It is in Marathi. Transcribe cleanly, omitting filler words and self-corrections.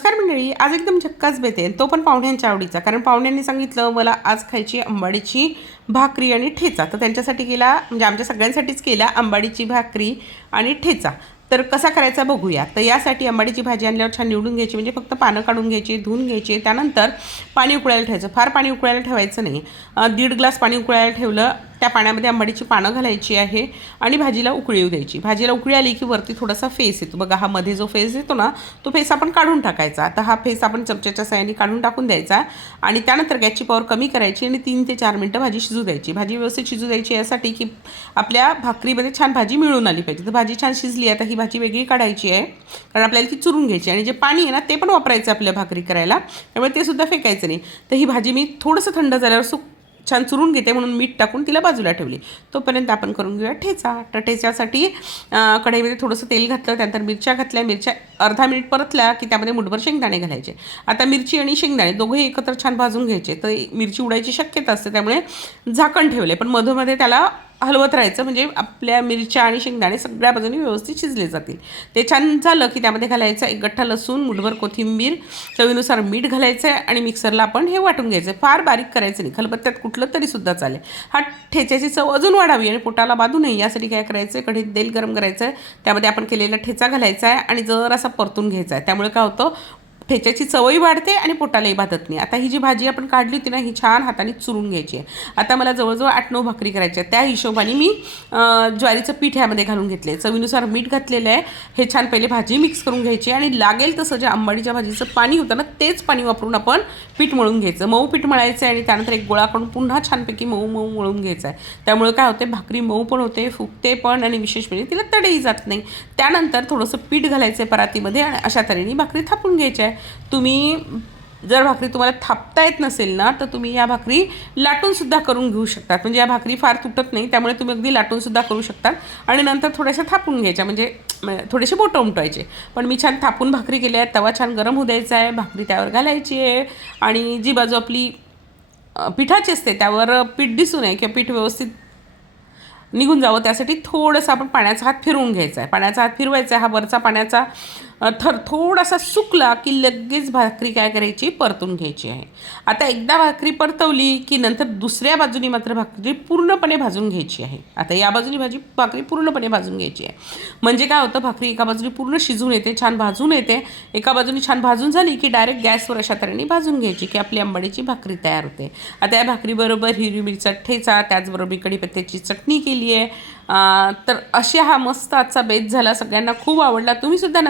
नमस्कार मंडळी, आज एकदम झक्कास बेत आहे, तो पण पाहुण्यांच्या आवडीचा. कारण पाहुण्यांनी सांगितलं मला आज खायची आंबाडीची भाकरी आणि ठेचा. तर त्यांच्यासाठी केला, म्हणजे आमच्या सगळ्यांसाठीच केला आंबाडीची भाकरी आणि ठेचा. तर कसा करायचा बघूया. तर यासाठी आंबाडीची भाजी आणल्यावर छान निवडून घ्यायची, म्हणजे फक्त पानं काढून घ्यायची, धुवून घ्यायची. त्यानंतर पाणी उकळायला ठेवायचं. फार पाणी उकळायला ठेवायचं नाही. 1.5 ग्लास पाणी उकळायला ठेवलं. त्या पाण्यामध्ये आंबाडीची पानं घालायची आहे आणि भाजीला उकळी येऊ द्यायची. भाजीला उकळी आली की वरती थोडासा फेस येतो बघा, हा मध्ये जो फेस येतो ना, तो फेस आपण काढून टाकायचा. आता हा फेस आपण चमच्याच्या साहाय्याने काढून टाकून द्यायचा आणि त्यानंतर गॅसची पॉवर कमी करायची आणि 3 ते 4 मिनटं भाजी शिजू द्यायची. भाजी व्यवस्थित शिजू द्यायची यासाठी की आपल्या भाकरीमध्ये छान भाजी मिळून आली पाहिजे. तर भाजी छान शिजली. आता ही भाजी वेगळी काढायची आहे, कारण आपल्याला ती चुरून घ्यायची आणि जे पाणी आहे ना ते पण वापरायचं आपल्या भाकरी करायला, त्यामुळे ते सुद्धा फेकायचं नाही. तर ही भाजी मी थोडंसं थंड झाल्यावर छान चुरून घेते, म्हणून मीठ टाकून तिला बाजूला ठेवली. तोपर्यंत आपण करून घेऊया ठेचा. तर ठेच्यासाठी कढईमध्ये थोडंसं तेल घातलं, त्यानंतर मिरच्या घातल्या. मिरच्या अर्धा मिनिट परतल्या की त्यामध्ये मुठभर शेंगदाणे घालायचे. आता मिरची आणि शेंगदाणे दोघंही एकत्र छान भाजून घ्यायचे. तर मिरची उडायची शक्यता असते, त्यामुळे झाकण ठेवले, पण मधोमध्ये त्याला हलवत राहायचं, म्हणजे आपल्या मिरच्या आणि शेंगदाणे सगळ्या बाजूनी व्यवस्थित शिजले जातील. ते छान झालं की त्यामध्ये घालायचं 1 गठ्ठा लसूण, मुठभर कोथिंबीर, चवीनुसार मीठ घालायचं आहे आणि मिक्सरला आपण हे वाटून घ्यायचं. फार बारीक करायचं नाही, खलबत्त्यात कुठलं तरी सुद्धा चालेल. हा ठेच्याची चव अजून वाढावी आणि पोटाला बाधू नये यासाठी काय करायचं आहे, कढईत तेल गरम करायचं आहे, त्यामध्ये आपण केलेला ठेचा घालायचा आहे आणि जरासा परतून घ्यायचा आहे. त्यामुळे काय होतं, ठेच्याची चवही वाढते आणि पोटालाही बाधत नाही. आता ही जी भाजी आपण काढली होती ना, ही छान हाताने चुरून घ्यायची आहे. आता मला जवळजवळ 8-9 भाकरी करायच्या आहेत. त्या हिशोबाने मी ज्वारीचं पीठ ह्यामध्ये घालून घेतलं आहे, चवीनुसार मीठ घातलेलं आहे. हे छान पहिले भाजी मिक्स करून घ्यायची आणि लागेल तसं जे आंबाडीच्या भाजीचं पाणी होतं ना, तेच पाणी वापरून आपण पीठ मळून घ्यायचं. मऊ पीठ मळायचं आहे आणि त्यानंतर एक गोळा करून पुन्हा छानपैकी मऊ मऊ मळून घ्यायचं आहे. त्यामुळे काय होते, भाकरी मऊ पण होते, फुगते पण आणि विशेष म्हणजे तिला तडेही जात नाही. त्यानंतर थोडंसं पीठ घालायचं आहे परातीमध्ये आणि अशा तऱ्हेने भाकरी थापून घ्यायची आहे. तुम्ही जर भाकरी तुम्हाला थापता येत नसेल ना, तर तुम्ही या भाकरी लाटूनसुद्धा करून घेऊ शकतात. म्हणजे या भाकरी फार तुटत नाही, त्यामुळे तुम्ही अगदी लाटूनसुद्धा करू शकतात आणि नंतर थोड्याशा थापून घ्यायच्या, म्हणजे थोडेसे बोटं उमटवायचे. पण मी छान थापून भाकरी केल्या आहेत. तवा छान गरम होऊ द्यायचा आहे, भाकरी त्यावर घालायची आहे आणि जी बाजू आपली पिठाची असते त्यावर पीठ दिसू नये किंवा पीठ व्यवस्थित निघून जावं, त्यासाठी थोडंसं आपण पाण्याचा हात फिरवून घ्यायचा आहे. पाण्याचा हात फिरवायचा आहे. हा वरचा पाण्याचा थर थोडासा सुकला की लगेच भाकरी काय करायची, परतून घ्यायची आहे. आता एकदा भाकरी परतवली की नंतर दुसऱ्या बाजूनी मात्र भाकरी पूर्णपणे भाजून घ्यायची आहे. आता या बाजूनी भाकरी पूर्णपणे भाजून घ्यायची आहे, म्हणजे काय होतं, भाकरी एका बाजूनी पूर्ण शिजून येते, छान भाजून येते. एका बाजूनी छान भाजून झाली की डायरेक्ट गॅसवर अशा तऱ्हेने भाजून घ्यायची की आपली आंबाडीची भाकरी तयार होते. आता या भाकरीबरोबर हिरवी मिरचा ठेचा, त्याचबरोबर कढीपत्त्याची चटणी केली आहे. तर अशा हा मस्त आजचा बेत झाला, सगळ्यांना खूप आवडला. तुम्हीसुद्धा